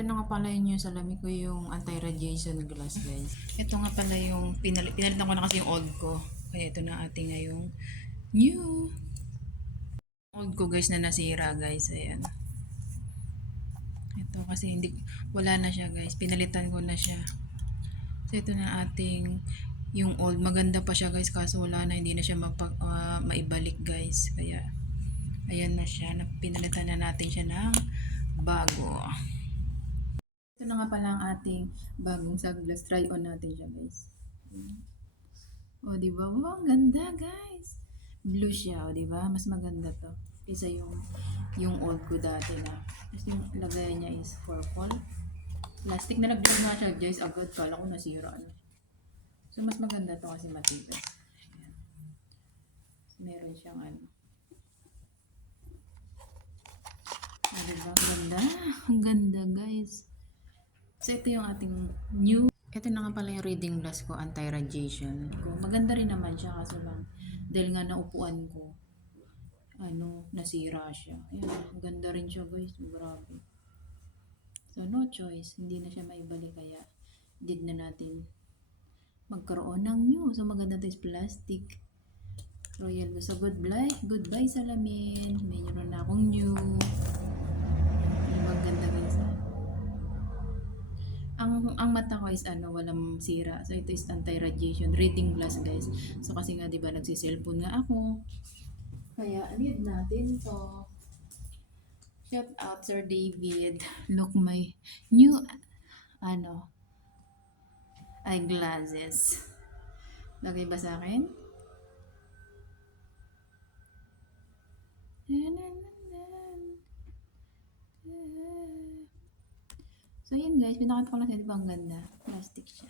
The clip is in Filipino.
Ito na nga pala yung salamin ko, yung anti-radiation glass, guys. Ito nga pala yung pinalitan ko na kasi yung old ko. Kaya ito na ating ngayong new. Old ko, guys, na nasira, guys. Ayan. Ito kasi wala na siya, guys. Pinalitan ko na siya. So ito na ating yung old. Maganda pa siya, guys, kaso wala na, hindi na siya maibalik, guys. Kaya ayan na siya. Pinalitan na natin siya ng bago. Ito na nga pala ang ating bagong sunglass. Try on natin siya, guys. O, diba? Wow, ang ganda, guys. Blue siya, o, diba? Mas maganda to. Kaysa yung old ko dati na. Tapos yung lagay niya is purple. Plastic na nag-drag na siya, guys. Agad, kala ko nasira na. So, mas maganda to kasi matigas. Ayan. Meron siyang ano. O, diba? Ang ganda. Ang ganda, guys. So, ito yung ating new. Ito na nga pala yung reading glass ko, anti-radiation. Maganda rin naman siya kaso lang dahil nga naupuan ko, nasira siya. Ayan, ganda rin siya, guys. Grabe. So, no choice. Hindi na siya maibalik kaya did na natin magkaroon ng new. So, maganda to is plastic. Royal. So, goodbye salamin. Mayroon na akong new. Maganda, guys. Ang mata ko is walang sira. So ito is anti-radiation reading glass, guys. So kasi nga 'di ba nagsi-cellphone nga ako. Kaya need natin to. Shout out Sir David. Look my new eyeglasses. Lagay ba sa akin? So yun, guys, pinakita ko lang sa diba ang ganda. Plastic siya.